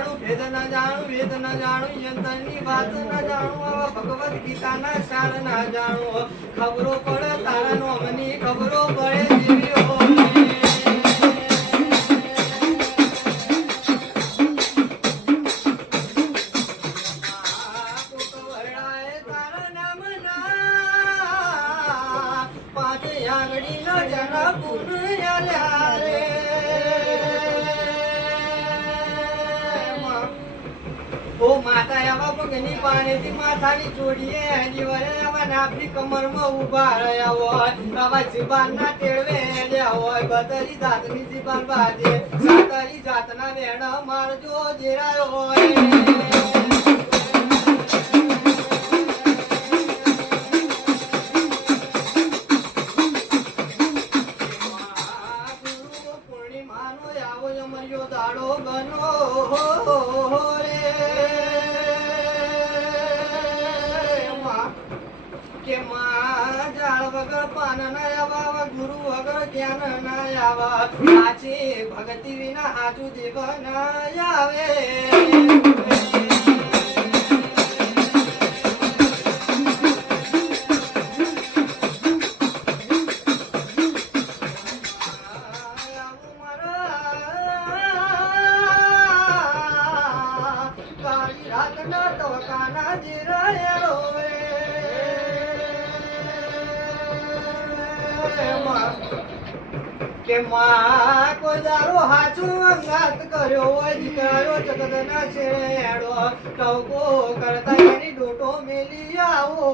જાણું, ભેદ ના જાણું, વેદ ના જાણું, યંત્રની વાત ના જાણું, આવા ભગવદ ગીતાના સાર ના જાણું. ખબરો પડે તારા નોમની ખબરો પડે આંગળી નો જરા પુનઃ આવા પગની પાણીથી માથાની ચોડીએ એની વરે નાભી કમરમાં ઊભા રહ્યા હોય, આવા જીબાનના ટેળવે હેડ્યા હોય, બદરી જાતની જીબાન બાજે સાતરી જાતના વેણ મારજો, દેરાયો હોય. પૂર્ણિમાનો આવો અમર્યો દાડો ગનો કે માં ઝાડ વગર પાન ના આવા ગુરુ વગર જ્ઞાન ના આવા સાચી ભક્તિ વિના હાચું દેવ ના આવે. કાળી રાતના ટોકાના જીરાયેલો રે માં. કે માં કોઈ દારો હાચું અંગાત કર્યો હોય દીકરાયો જગતના છેડો ટવકો કરતા એની ડોટો મેલી આવો